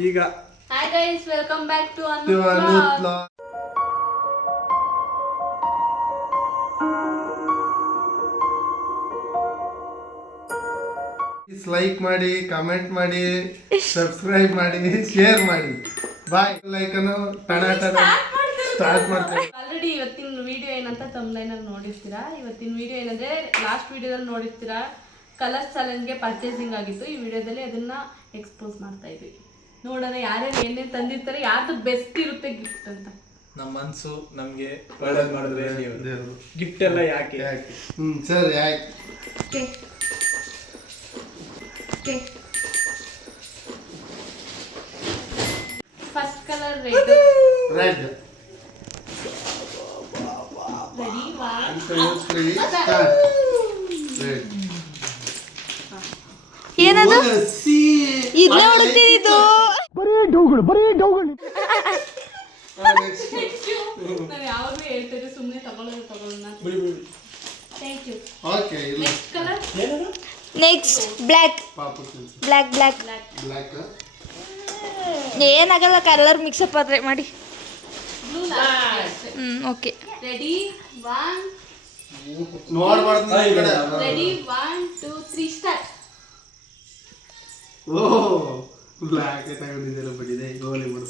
ಈಗ Hi guys, welcome back to Anu Anu vlog. vlog. Like ಮಾಡಿ, comment ಮಾಡಿ, subscribe ಮಾಡಿ, ಶೇರ್ ಮಾಡಿ. ಬಾಯ್. ಲೈಕ್ ಅನ್ನು ಸ್ಟಾರ್ಟ್ ಮಾಡ್ತೇವೆ. ಆಲ್ರೆಡಿ ಇವತ್ತಿನ ವಿಡಿಯೋ ಏನಂತ ತಮ್ಮನೇನ ನೋಡಿರ್ತೀರಾ. ಇವತ್ತಿನ ವಿಡಿಯೋ ಏನಂದ್ರೆ ಲಾಸ್ಟ್ ವಿಡಿಯೋದಲ್ಲಿ ನೋಡಿರ್ತೀರಾ, ಕಲರ್ಸ್ ಚಾಲೆಂಜ್ಗೆ ಪರ್ಚೇಸಿಂಗ್ ಆಗಿತ್ತು. ಈ ವಿಡಿಯೋದಲ್ಲಿ ಅದನ್ನ ಎಕ್ಸ್ಪೋಸ್ ಮಾಡ್ತಾ ಇದ್ವಿ. ನೋಡೋಣ ಯಾರ್ಯಾರು ಏನೇನು ತಂದಿರ್ತಾರೆ, ಯಾರ್ದು ಬೆಸ್ಟ್ ಇರುತ್ತೆ ಗಿಫ್ಟ್ ಅಂತ. ನಮ್ಮ ಮನ್ಸು ನಮ್ಗೆ ಒಳ್ಳೇದ್ ಮಾಡಿದ್ರೆ ದೇವ್ರು. ಗಿಫ್ಟ್ ಎಲ್ಲ ಯಾಕೆ ಸರಿ ಆಯ್ತು. First colour red. Red. Ready 1 2 3 start. Red. ಏನದು ಸಿ ಇದನ್ನ ಹುಡುಕ್ತಿದ್ದು ಬರೀ ಡೌಗಳು. ನಾನು ಯಾವಾಗಲೂ ಹೇಳ್ತಿದ್ದೆ ಸುಮ್ಮನೆ ತಗೊಳ್ಳೋಣ. Thank you. Okay. Next colour next black ಪಾಪು ಬ್ಲ್ಯಾಕ್ ಬ್ಲ್ಯಾಕ್ ಬ್ಲ್ಯಾಕ್. ಏನಾಗಲ್ಲ, ಕಲರ್ ಮಿಕ್ಸಪ್ ಆದ್ರೆ ಮಾಡಿ. ಬ್ಲೂ. ಓಕೆ ರೆಡಿ 1 ನೋಡಬಾರ್ದು ಈ ಕಡೆ. Ready 1 2 3 start. ಓಹ್ ಬ್ಲ್ಯಾಕ್ ತಗೊಂಡಿದ್ದೆಲ್ಲ ಬಡಿದೆ ಗೋಲಿ ಮಾಡು.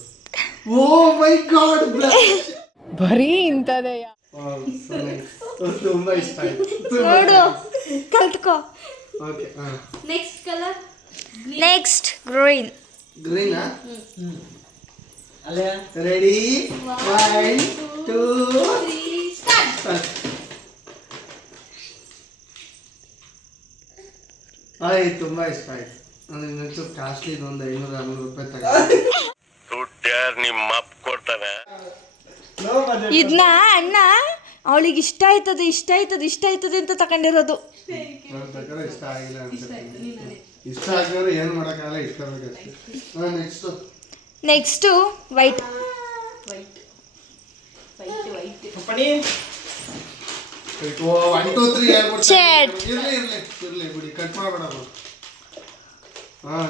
Oh my god black. ಬರೀ ಇಂಥದೇ ತುಂಬಾ ಇಷ್ಟ ಆಯ್ತು. ನೋಡು ಕಲ್ತ್ಕೋ. Okay. Next colour next green green. Ready 1 2 3 start. ಆಯ್ತು, ತುಂಬಾ ಇಷ್ಟ ಆಯ್ತು. ನನಗೆ ಇನ್ನೊಂಚೂರು ಕಾಸ್ಟ್ಲಿ ಇದು ಒಂದು 500-600 ರೂಪಾಯಿ ತಗೊಂಡು. ಇದನ್ನ ಅಣ್ಣ ಅವಳಿಗೆ ಇಷ್ಟ ಆಯ್ತದೆ ಅಂತ ತಗೊಂಡಿರೋದು. ನನ್ನ ಪ್ರಕಾರ ಇಷ್ಟ ಆಗಿಲ್ಲ ಅನ್ಸುತ್ತೆ. ಇಷ್ಟ ಆಗಿದ್ರೆ ಏನು ಮಾಡೋಕ್ಕಾಗಲ್ಲ, ಇಟ್ಕೋಬೇಕಷ್ಟೇ. Next white. ವೈಟ್. 1 2 3 Chat. ಇರ್ಲಿ ಬಿಡಿ, ಕಟ್ ಮಾಡಬೇಡ.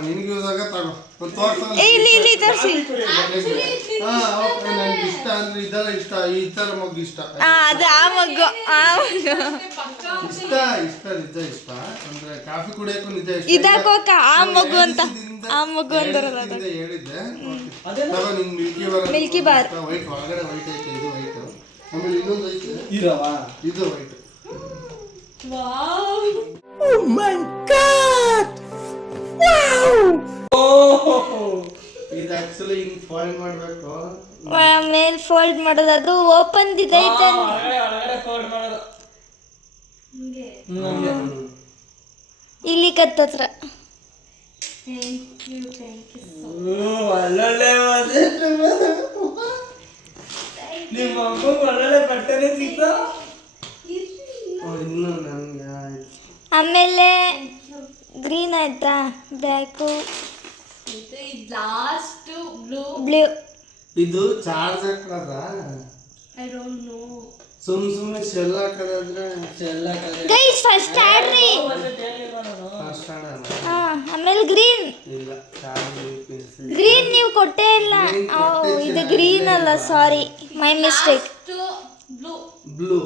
ನಿನಗೆ ಯೂಸ್ ಆಗ ತಗೋ. ಒಂದು ತೋರ್ಸಲ್ಲ. ಇಲ್ಲಿ ತೋರಿಸಿ. ನನಗೆ ಇಷ್ಟ ಅಂದ್ರೆ ಇದೆಲ್ಲ ಇಷ್ಟ. ಈ ಥರ ಮಗು ಇಷ್ಟ. ಅದು ಆ ಮಗು ಇಷ್ಟ ನಿಜ ಇಷ್ಟ. ಅಂದ್ರೆ ಕಾಫಿ ಕುಡಿಯೋಕ್ಕೂ ನಿಜ ಇಷ್ಟ. ಇದಕ್ಕೋಕ ಆ ಮಗು ಅಂತ ಅಂತಾರಲ್ಲ ಅದು. ಹೇಳಿದ್ದೆ. ತಗೋ, ನಿನ್ ಮಿಲ್ಕಿ ಬಾರ್ ವೈಟ್. ಒಳಗಡೆ ವೈಟ್ ಐತೆ, ಇದು ವೈಟ್. ಆಮೇಲೆ ಇನ್ನೊಂದು ಐತೆ ಇದು ವೈಟ್. ವಾವ್. ಇದು ಆಕ್ಚುಲಿ ಹಿಂಗ್ ಫಾಲ್ಟ್ ಮಾಡ್ಬೇಕು. ಮೇಲ್ ಫೋಲ್ಡ್ ಮಾಡೋದು, ಅದು ಓಪನ್ ಇದೈತೆ. ಇಲ್ಲಿ ಕತ್ತತ್ರ. ಥ್ಯಾಂಕ್ ಯು ಸೊ ನಿಮ್ಮ ಅಮ್ಮ ಒಳ್ಳೆ ಬಟ್ಟೆನೇ ಸಿಗ್ತಾ. ಇನ್ನು ನನ್ಗೆ ಆಯ್ತು. ಆಮೇಲೆ ಗ್ರೀನ್ ಆಯ್ತಾ, ಬ್ಲ್ಯಾಕು, ಇದು ಲಾಸ್ಟ್ ಬ್ಲೂ. ಇದು ಚಾರ್ಜ್ ಹಾಕದ. I don't know. ಸುಮ್ನೆ ಶೆಲ್ ಹಾಕದಾದ್ರೆ ಗೈಸ್ ಫಸ್ಟ್ ಆಡ್ರಿ. ಫಸ್ಟ್ ಆಡೋಣ. ಆಮೇಲೆ ಗ್ರೀನ್. ಇಲ್ಲ, ಚಾರ್ಜ್ ಗ್ರೀನ್ ನೀವು ಕೊಟ್ಟೇ ಇಲ್ಲ. ಇದು ಗ್ರೀನ್ ಅಲ್ಲ, ಸಾರಿ, ಮೈ ಮಿಸ್ಟೇಕ್. ಬ್ಲೂ. ಬ್ಲೂ.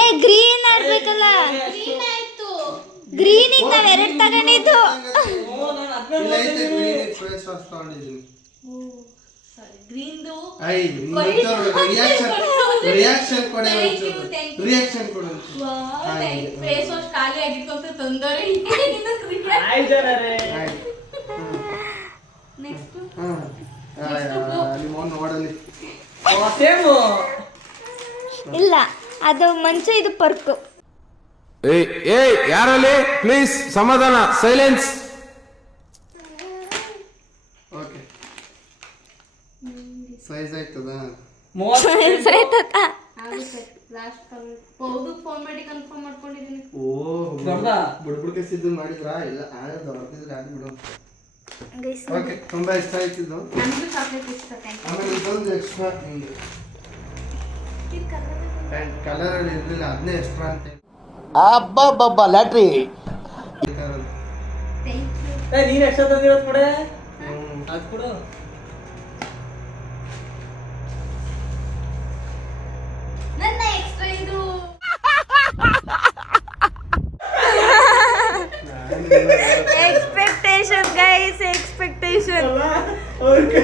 ಏ ಗ್ರೀನ್ ಆಡ್ಬೇಕಲ್ಲ. ಗ್ರೀನ್ ಆಯ್ತು. ಗ್ರೀನಿಗೆ ನಾವ್ 2 ತಗೊಂಡಿದ್ದು. ಫೇಸ್ ವಾಶ್ ತಗೊಂಡಿದ್ದೀನಿ. ಸಾರಿ, ಗ್ರೀನ್ದು. ರಿಯಾಕ್ಷನ್ ಕೊಡಿ. ರಿಯಾಕ್ಷನ್ ಕೊಡು. ಫೇಸ್ ವಾಶ್ ಖಾಲಿ ಆಗಿತ್ತು ಅಂತ ತಂದೋರೆ. ನೆಕ್ಸ್ಟ್ ನಿಮ್ಮ ನೋಡಲಿ. ಇಲ್ಲ, ಅದು ಮಂಚು, ಇದು ಪರ್ಕು. ಯಾರಲ್ಲಿ ಪ್ಲೀಸ್ ಸಮಾಧಾನ, ಸೈಲೆನ್ಸ್. ಓಕೆ. ಸೈಜ್ ಆಯ್ತದ. ಲಾಸ್ಟ್ ಕಮೆಂಟ್ ಹೌದು, ಫೋನ್ ಮಾಡಿ ಕನ್ಫರ್ಮ್ ಮಾಡ್ಕೊಂಡಿದ್ದೀನಿ. ಬುಡ್ಬುಡ್ಕೆ ಸಿದ್ದು ಮಾಡಿದ್ರಾ? ಇಲ್ಲ, ದೊಡ್ಡದಿದ್ರೆ ಆಗ್ಬಿಡು. ಓಕೆ, ತುಂಬಾ ಇಷ್ಟ ಆಯ್ತಿದ್ದು. ನನಗೂ ಚಾಕ್ಲೇಟ್ ಇಷ್ಟ. ಆಮೇಲೆ ಇದೊಂದು ಎಕ್ಸ್ಟ್ರಾ ಕಲರ್ ಅಲ್ಲಿ ಇರಲಿಲ್ಲ, ಅದನ್ನೇ ಎಕ್ಸ್ಟ್ರಾ ಅಂತ. ಅಬ್ಬಬ್ಬಬ್ಬ ಲ್ಯಾಟ್ರಿ. Thank you. ನೀನ್ ಎಷ್ಟ ತಂದಿರೋದ್ ಕೊಡೆ ಅದ್ ಕೊಡು. ನನ್ನ ಎಕ್ಸ್ಟ್ರಾ ಇದು expectation guys, expectation. Okay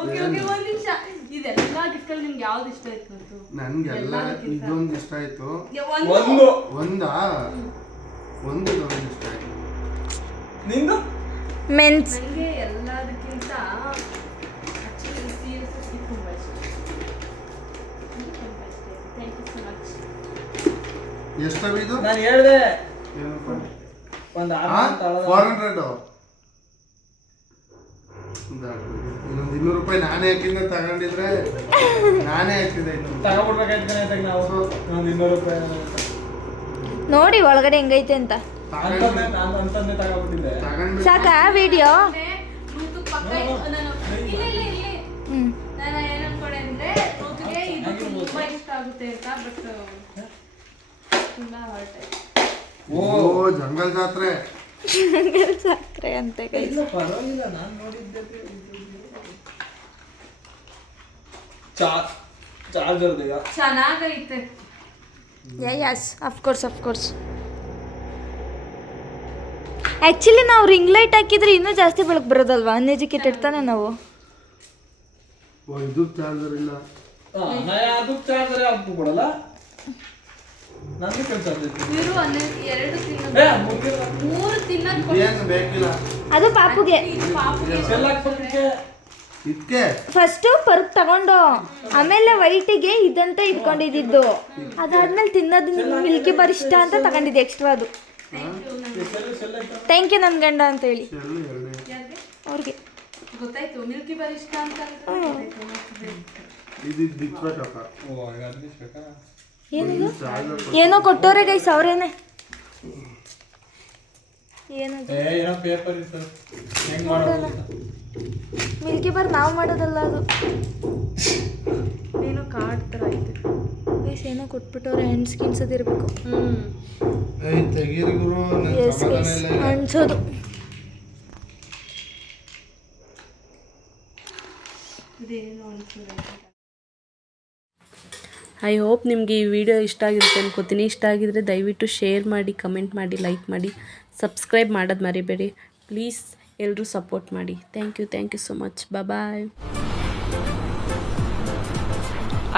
okay ಒಂದ್ ನಿಮಿಷ. ಇದೆಲ್ಲ ಗಿಫ್ಟ್ ಅಲ್ಲಿ ನಿಮ್ಗೆ ಯಾವ್ದು ಇಷ್ಟ ಆಯ್ತು ಅಂತ? ನನ್ಗೆಲ್ಲ ಇದೊಂದು ಇಷ್ಟ ಆಯ್ತು. ಒಂದು ಒಂದಾ ಒಂದು ಇದೊಂದು ಇಷ್ಟ ಆಯ್ತು. ನಿಂದು ಮೆನ್ಸ್ ನನಗೆ ಎಲ್ಲದಕ್ಕಿಂತ ಆಕ್ಚುಲಿ ಸೀರಿಯಸ್ ತುಂಬ ಇಷ್ಟ. Thank you so much. ಎಷ್ಟವ ಇದು? ನಾನು ಹೇಳ್ದೆ ಏನಪ್ಪ? ಒಂದ್ 400. ಇನ್ನೊಂದು 200 ರೂಪಾಯಿ ನಾನೇ ಹಾಕಿಂದ ತಗೊಂಡಿದ್ರೆ ನಾನೇ ಹಾಕಿದೆ. ತಗೊಂಡ್ಬಿಡ್ಬೇಕಾಯ್ತು ನಾವು ಒಂದು 200 ರೂಪಾಯಿ ನೋಡಿ ಒಳಗಡೆ ಹೆಂಗೈತೆ ಅಂತ. ನಾನು ಅಂತಂದೆ ತಗೊಂಡ್ಬಿಟ್ಟಿದ್ದೆ. ತಗೊಂಡ್ಬಿಟ್ಟು ಸಾಕಾ ವಿಡಿಯೋ? ಋತು ಪಕ್ಕ ನಾನು ಇಲ್ಲಿ ನಾನು ಏನು ಅನ್ಕೊಂಡೆ ಅಂದ್ರೆ ಋತುಗೆ ಇದು ತುಂಬಾ ಇಷ್ಟ ಆಗುತ್ತೆ ಅಂತ. ಬಟ್ ತುಂಬಾ ಹೊರಟೆ. ಓ ಜಂಗಲ್ ಜಾತ್ರೆ. ಸಕ್ಕರೆ ಅಂತ ಗೈಸ್. ಇಲ್ಲ ಪರವಾಗಿಲ್ಲ, ನಾನು ನೋಡಿದ್ದೆ. ಚಾರ್ಜರ್ ಈಗ ಚೆನ್ನಾಗೈತೆ. Yes of course. ಆ್ಯಕ್ಚುಲಿ ನಾವು ರಿಂಗ್ ಲೈಟ್ ಹಾಕಿದ್ರೆ ಇನ್ನೂ ಜಾಸ್ತಿ ಬೆಳಕು ಬರೋದಲ್ವಾ? ಅನ್ಎಜುಕೇಟೆಡ್ ತಾನೆ ನಾವು. ಓ ಇದು ಚಾರ್ಜರ್ ಇಲ್ಲ. ಅದು ಚಾರ್ಜರ್ ಹಾಕಿ ಕೊಡಲ್ಲ. ನಂದು ಕೆಲಸ ಇವರು 2 ತಿನ್ನೋದು 3 ತಿನ್ನೋದು ಏನು ಬೇಕಿಲ್ಲ. ಅದು ಪಾಪುಗೆ. ಇದು ಪಾಪುಗೆ ಇದಕ್ಕೆ ಫಸ್ಟು ಪರ್ಕ್ ತಗೊಂಡು ಆಮೇಲೆ ವೈಟಿಗೆ ಇದಂತ ಇಟ್ಕೊಂಡಿದ್ದು. ಅದಾದ್ಮೇಲೆ ತಿನ್ನೋದು ಮಿಲ್ಕಿ ಬಾರ್ ಇಷ್ಟ ಅಂತ ತಗೊಂಡಿದ್ದೆ ಎಕ್ಸ್ಟ್ರಾ. ಅದು ಥ್ಯಾಂಕ್ ಯು ನನ್ನ ಗಂಡ ಅಂತ ಹೇಳಿ ಎರಡು ಎರಡೇ. ಯಾರಿಗೆ ಅವ್ರಿಗೆ ಗೊತ್ತಾಯ್ತು. ಮಿಲ್ಕಿ ಬಾರ್ ಇಷ್ಟ ಅಂತ ಇದು ದಿಕ್ಬೇಕಪ್ಪ. ಏನಿದು? ಏನೋ ಕೊಟ್ಟವ್ರೆ ಗೈಸ್ ಅವ್ರೇನೆ. ಏನದು? ಏನೋ ಪೇಪರ್ ಇತ್ತು, ಹೆಂಗ್ ಮಾಡೋದು? ಮಿಲ್ಕಿ ಬಾರ್ ನಾವು ಮಾಡೋದಲ್ಲ ಅದು. ಏನೋ ಕಾರ್ಡ್ ಥರ ಐತೆ ಗೈಸ್ ಏನೋ ಕೊಟ್ಬಿಟ್ಟವ್ರೆ. ಹಣ್ಣು ಸ್ಕಿನ್ಸೋದಿರ್ಬೇಕು. ಏಯ್ ತೆಗೀರಿ ಗುರು, ನಂಗೆ ಎಸ್ ಸಮಾಧಾನ ಗೈಸ್ ಇಲ್ಲ ಈಗ. ಅನ್ಸೋದು. ಇದೇನೋ ಅನ್ಸಿದೆ. ಐ ಹೋಪ್ ನಿಮಗೆ ಈ ವಿಡಿಯೋ ಇಷ್ಟ ಆಗಿರುತ್ತೆ ಅನ್ಕೋತೀನಿ. ಇಷ್ಟ ಆಗಿದ್ರೆ ದಯವಿಟ್ಟು ಶೇರ್ ಮಾಡಿ, ಕಮೆಂಟ್ ಮಾಡಿ, ಲೈಕ್ ಮಾಡಿ, ಸಬ್ಸ್ಕ್ರೈಬ್ ಮಾಡೋದು ಮರಿಬೇಡಿ ಪ್ಲೀಸ್. ಎಲ್ಲರೂ ಸಪೋರ್ಟ್ ಮಾಡಿ. Thank you so much. Bye.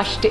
ಅಷ್ಟೇ.